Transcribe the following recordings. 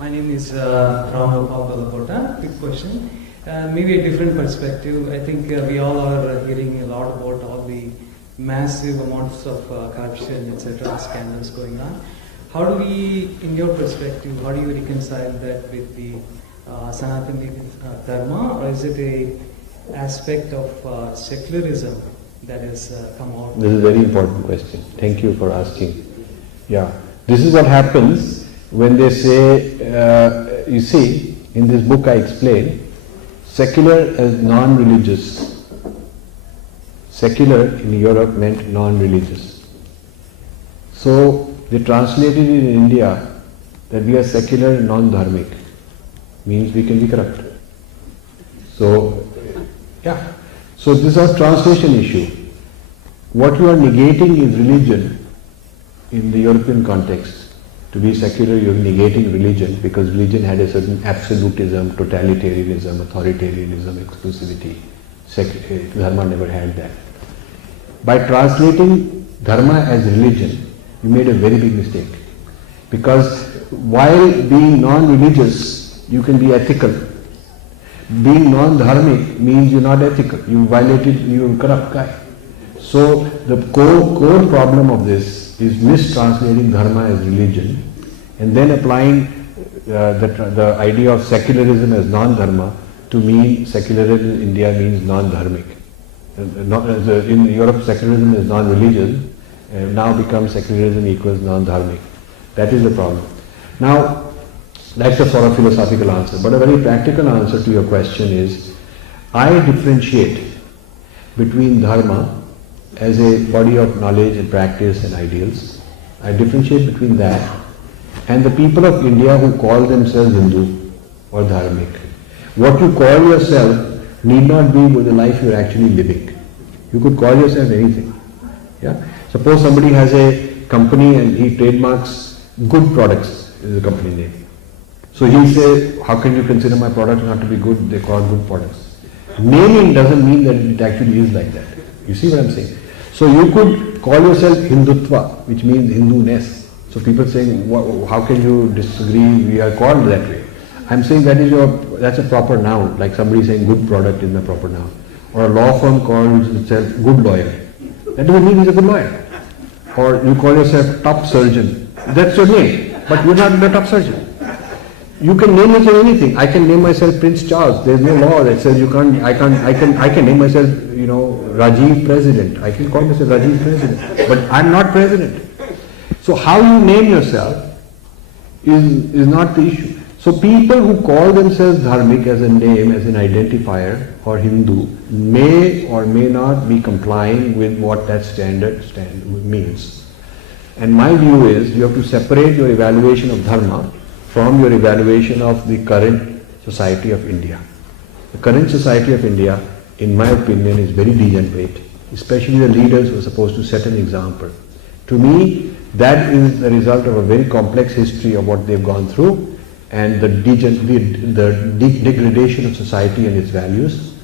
My name is Rajiv Malhotra. Quick question. Maybe a different perspective. I think we all are hearing a lot about all the massive amounts of corruption, etc., scandals going on. How do we, in your perspective, how do you reconcile that with the Sanatani Dharma, or is it a aspect of secularism that has come out? This is a very important question. Thank you for asking. Yeah, this is what happens when they say, you see, in this book I explain, secular as non-religious. Secular in Europe meant non-religious. So they translated it in India that we are secular and non-dharmic. Means we can be corrupt. So, yeah. So this is a translation issue. What you are negating is religion in the European context. To be secular, you are negating religion because religion had a certain absolutism, totalitarianism, authoritarianism, exclusivity. Dharma never had that. By translating Dharma as religion, you made a very big mistake. Because while being non-religious, you can be ethical. Being non-dharmic means you're not ethical. You violated, you're a corrupt guy. So the core problem of this is mistranslating Dharma as religion and then applying the idea of secularism as non-Dharma to mean secularism in India means non-dharmic. In Europe, secularism is non-religious, now becomes secularism equals non-dharmic. That is the problem. Now, that's a sort of philosophical answer, but a very practical answer to your question is, I differentiate between Dharma as a body of knowledge and practice and ideals. I differentiate between that and the people of India who call themselves Hindu or Dharmic. What you call yourself need not be with the life you are actually living. You could call yourself anything. Yeah? Suppose somebody has a company and he trademarks good products is the company name. So he'll say, how can you consider my product not to be good? They call good products. Naming doesn't mean that it actually is like that. You see what I'm saying? So you could call yourself Hindutva, which means Hindu-ness. So people saying, how can you disagree? We are called that way. I'm saying that's a proper noun, like somebody saying good product is a proper noun. Or a law firm calls itself good lawyer. That doesn't mean he's a good lawyer. Or you call yourself top surgeon. That's your name, but you're not the top surgeon. You can name yourself anything. I can name myself Prince Charles. There's no law that says you can't. I can name myself, Rajiv President. I can call myself Rajiv President, but I'm not President. So how you name yourself is not the issue. So people who call themselves Dharmic as a name, as an identifier, or Hindu, may or may not be complying with what that standard means. And my view is you have to separate your evaluation of Dharma from your evaluation of the current society of India. The current society of India, in my opinion, is very degenerate, especially the leaders who are supposed to set an example. To me, that is the result of a very complex history of what they've gone through and the degradation of society and its values.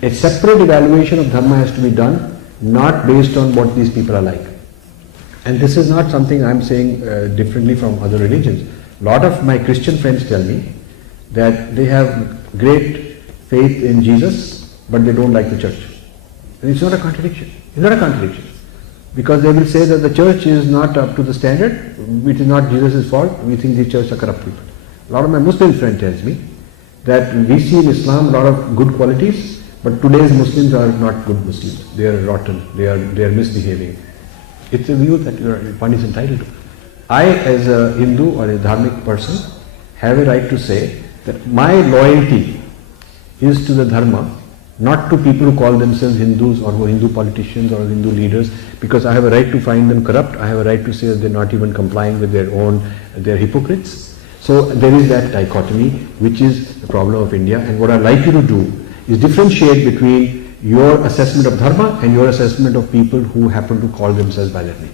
A separate evaluation of Dharma has to be done, not based on what these people are like. And this is not something I'm saying differently from other religions. A lot of my Christian friends tell me that they have great faith in Jesus, but they don't like the church. And it's not a contradiction. It's not a contradiction. Because they will say that the church is not up to the standard, which is not Jesus' fault. We think the church are corrupt people. A lot of my Muslim friend tells me that we see in Islam a lot of good qualities, but today's Muslims are not good Muslims. They are rotten. They are misbehaving. It's a view that one is entitled to. I, as a Hindu or a Dharmic person, have a right to say that my loyalty is to the Dharma, not to people who call themselves Hindus or who are Hindu politicians or Hindu leaders, because I have a right to find them corrupt. I have a right to say that they're not even complying with they're hypocrites. So there is that dichotomy, which is the problem of India. And what I'd like you to do is differentiate between your assessment of Dharma and your assessment of people who happen to call themselves by that name.